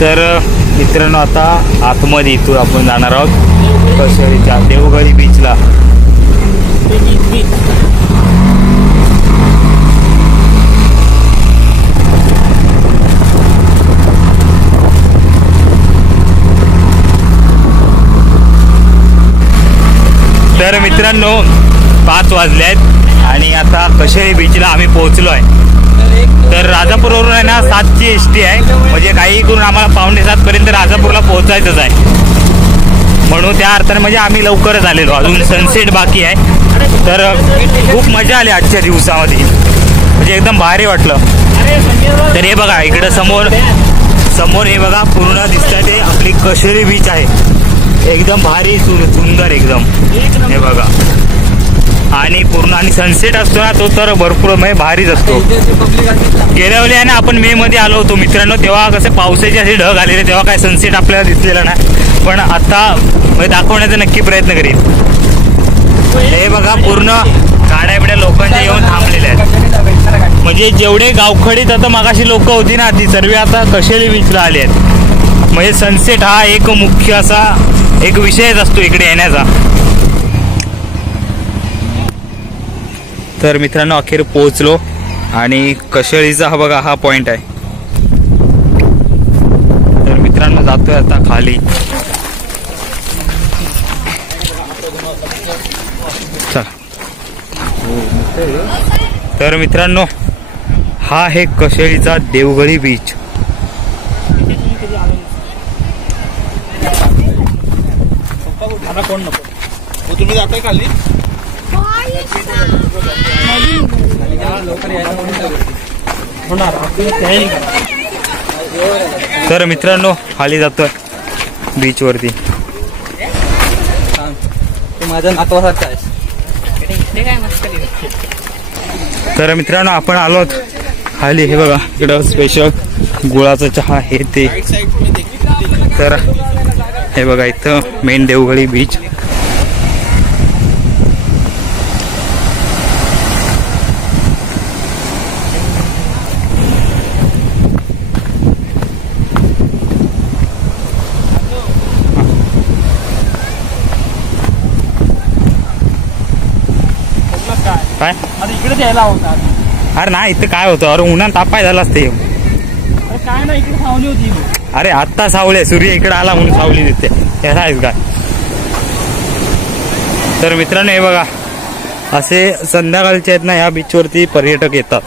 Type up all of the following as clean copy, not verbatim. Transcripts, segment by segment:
तर मित्रांनो आता आतमध्ये इथून आपण जाणार आहोत कशेळीच्या देवगळी बीचला. तर मित्रांनो 5 वाजले आहेत आणि आता कशेळी बीचला आम्ही पोहोचलो आहे. तर राजापूरवरून आहे ना 7ची एसटी आहे, म्हणजे काही करून आम्हाला 6:45 पर्यंत राजापूरला पोहोचायचंच आहे. म्हणून त्या अर्थाने म्हणजे आम्ही लवकरच आलेलो. अजून सनसेट बाकी आहे. तर खूप मजा आली आजच्या दिवसामध्ये, म्हणजे एकदम भारी वाटलं. तर हे बघा इकडं समोर हे बघा पूर्ण दिसतंय ते आपली कशेळी बीच आहे. एकदम भारी सुंदर एकदम हे बघा. आणि पूर्ण आणि सनसेट असतो ना तो तर भरपूर म्हणजे भारीच असतो. गेल्या वेळी आहे ना आपण मे मध्ये आलो होतो मित्रांनो, तेव्हा कसं पावसाचे असे ढग आलेले, तेव्हा काय सनसेट आपल्याला दिसलेला नाही. पण आता म्हणजे दाखवण्याचा नक्की प्रयत्न करीन. हे बघा पूर्ण गाड्या बिड्या लोकांच्या येऊन थांबलेल्या आहेत. म्हणजे जेवढे गावखडीत आता मागाशी लोक होती ना ती सर्व आता कशेळी बीचला आले आहेत. म्हणजे सनसेट हा एक मुख्य असा एक विषयच असतो इकडे येण्याचा. तर मित्रांनो अखेर पोहोचलो आणि कशेळीचा हा बघा हा पॉइंट आहे. तर मित्रांनो जातोय आता खाली. चला. तर मित्रांनो हा आहे कशेळीचा देवगळी बीच. कोण नको तुम्ही जाताय खाली. तर मित्रांनो खाली जातोय बीच वरती. माझ्या नातवासारखं आहे. तर मित्रांनो आपण आलोत खाली. हे बघा इकडं स्पेशल गुळाचा चहा हे ते. तर हे बघा इथं मेन देवगळी बीच. काय इकडे यायला होता. अरे नाही इथं काय होतं, अरे उन्हात तापाय झाला असते. काय नाही इकडे सावली होती. अरे आत्ता सावली, सूर्य इकडे आला म्हणून सावली दिसते. ह्याला आहेस काय. तर मित्रांनो हे बघा असे संध्याकाळचे आहेत ना या बीचवरती पर्यटक येतात.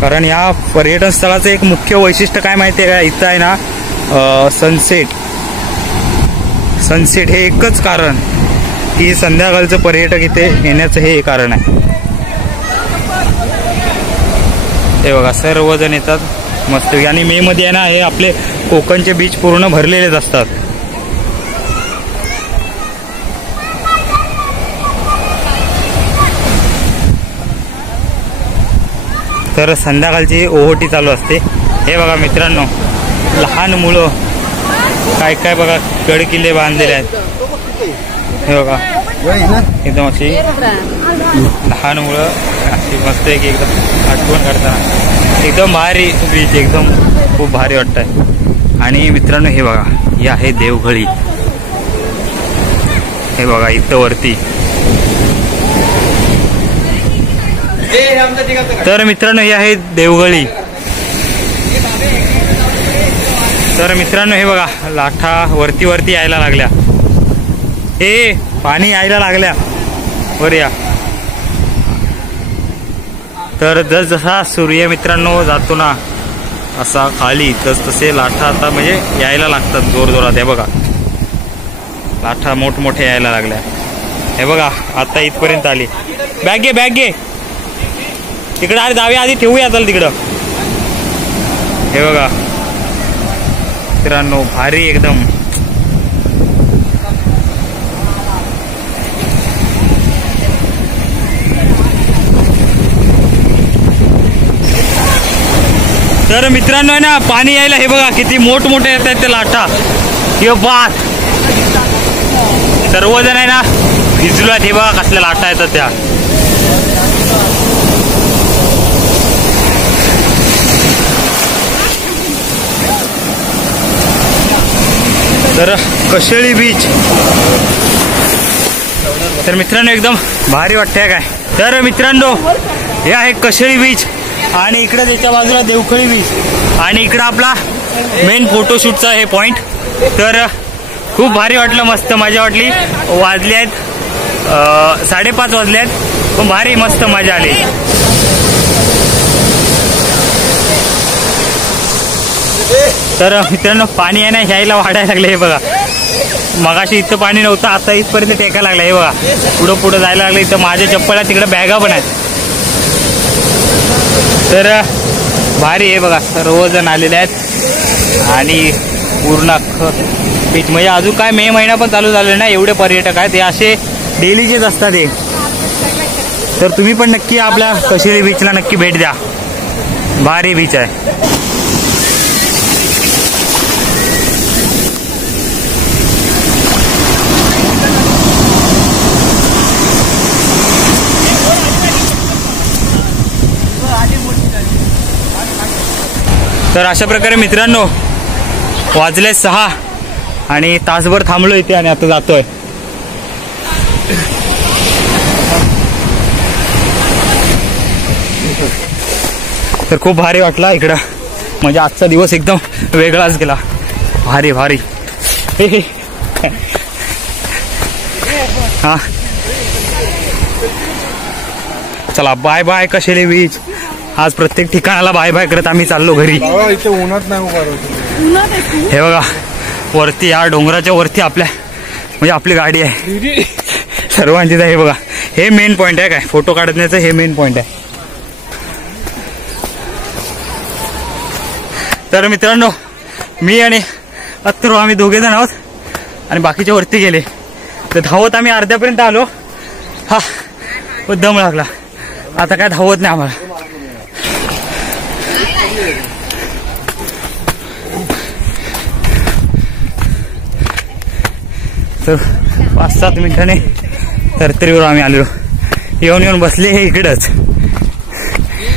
कारण या पर्यटन स्थळाचं एक मुख्य वैशिष्ट्य काय माहितीये का, इथं आहे ना सनसेट हे एकच कारण की संध्याकाळचं पर्यटक इथे येण्याचं हे कारण आहे. हे बघा सर्वजण येतात मस्त. आणि मे मध्ये आहे ना हे आपले कोकणचे बीच पूर्ण भरलेलेच असतात. तर संध्याकाळची ओहोटी चालू असते. हे बघा मित्रांनो लहान मुलं काय काय बघा गडकिल्ले बांधलेले आहेत. हे बघा एकदम अशी लहान मुलं अशी मस्त एकदम आठवण काढताना एकदम भारी बीच, एकदम खूप भारी वाटत आहे. आणि मित्रांनो हे बघा ही आहे देवगळी. हे बघा इथं वरती. तर मित्रांनो ही आहे देवगळी. तर मित्रांनो हे बघा लाटा वरती यायला लागल्या. हे पाणी यायला लागल्या वर या. तर जसा सूर्य मित्रांनो जातो ना असा खाली तसे लाटा आता म्हणजे यायला लागतात जोरजोरात. हे बघा लाटा मोठमोठ्या यायला लागल्या. हे बघा आता इथपर्यंत आली. बॅग घे तिकडं. अरे जाऊया आधी, ठेवूया चल तिकडं. हे बघा मित्रांनो भारी एकदम. तर मित्रांनो आहे ना पाणी यायला. हे बघा किती मोठमोठे येत आहेत ते लाटा. हे बात सर्वजण आहे ना भिजलो आहेत. हे बघा कसल्या लाटा येतात त्या. तर कशेळी बीच. तर मित्रांनो एकदम भारी वाटतंय काय. तर मित्रांनो हे आहे कशेळी बीच आणि इकडे त्याच्या बाजूला देवखळी बीच आणि इकडं आपला मेन फोटोशूटचा हे पॉइंट. तर खूप भारी वाटलं, मस्त मजा वाटली. वाजले आहेत 5:30 वाजले आहेत, पण भारी मस्त मजा आली. तर मित्रांनो पाणी आहे ना ह्याला वाढायला लागले. हे बघा मगाशी इथं पाणी नव्हतं, आता इथपर्यंत टेकायला लागलं. हे बघा पुढं जायला लागलं. इथं माझ्या चप्पला तिकडे बॅगा पण आहेत. तर भारी आहे बघा, सर्वजण आलेले आहेत आणि पूर्ण बीच म्हणजे अजून काय मे महिना पण चालू झालेला ना, एवढे पर्यटक आहेत. हे असे डेलीचेच असतात हे. तर तुम्ही पण नक्की आपल्या कशेळी बीचला नक्की भेट द्या, भारी बीच आहे. तर अशा प्रकारे मित्रांनो वाजले 6 आणि तासभर थांबलो इथे आणि आता जातोय. तर खूप भारी वाटला इकडं, म्हणजे आजचा दिवस एकदम वेगळाच गेला. भारी भारी. हा चला बाय बाय कशेळी बीच. आज प्रत्येक ठिकाणाला बाय बाय करत आम्ही चाललो घरी. इथे उन्हात नाही उभा. हे बघा वरती या डोंगराच्या वरती आपल्या म्हणजे आपली गाडी आहे सर्वांचीच आहे. हे बघा हे मेन पॉइंट आहे काय फोटो काढण्याचं, हे मेन पॉइंट आहे. तर मित्रांनो मी आणि अत्तरू आम्ही दोघे जण आहोत आणि बाकीच्या वरती गेले. तर धावत आम्ही अर्ध्यापर्यंत आलो. हा दम लागला, आता काय धावत नाही आम्हाला. तर 5-7 मिनिटांनी तरतरीवर आम्ही आलेलो. येऊन बसले हे इकडंच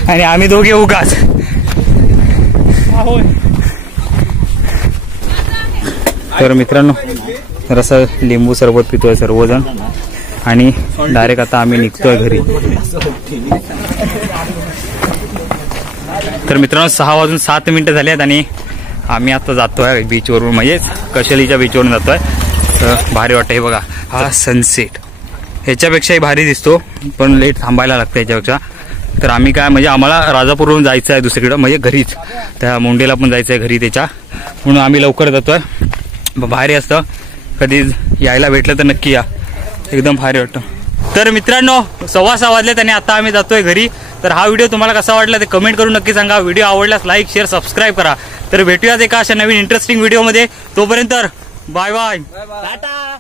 आणि आम्ही दोघे उगाच. तर मित्रांनो जरासं लिंबू सरबत पितोय सर्वजण आणि डायरेक्ट आता आम्ही निघतोय घरी. तर मित्रांनो 6:07 झाले आहेत आणि आम्ही आता जातोय बीचवरून, म्हणजे कशेळीच्या बीचवरून जातोय. तर भारी वाटतं. हे बघा हा सनसेट ह्याच्यापेक्षाही भारी दिसतो, पण लेट थांबायला लागतं ह्याच्यापेक्षा. तर आम्ही काय म्हणजे आम्हाला राजापूरवरून जायचं आहे दुसरीकडं, म्हणजे घरीच त्या मुंडेला पण जायचं आहे घरी त्याच्या, म्हणून आम्ही लवकर जातोय. भारी असतं, कधी यायला भेटलं तर नक्की या, एकदम भारी वाटतं. तर मित्रांनो 6:15 वाजलेत आणि आता आम्ही जातोय घरी. तर हा व्हिडिओ तुम्हाला कसा वाटला ते कमेंट करून नक्की सांगा. व्हिडिओ आवडल्यास लाईक शेअर सबस्क्राईब करा. तर भेटूयात एका अशा नवीन इंटरेस्टिंग व्हिडिओमध्ये. तोपर्यंत बाय बाय, टाटा.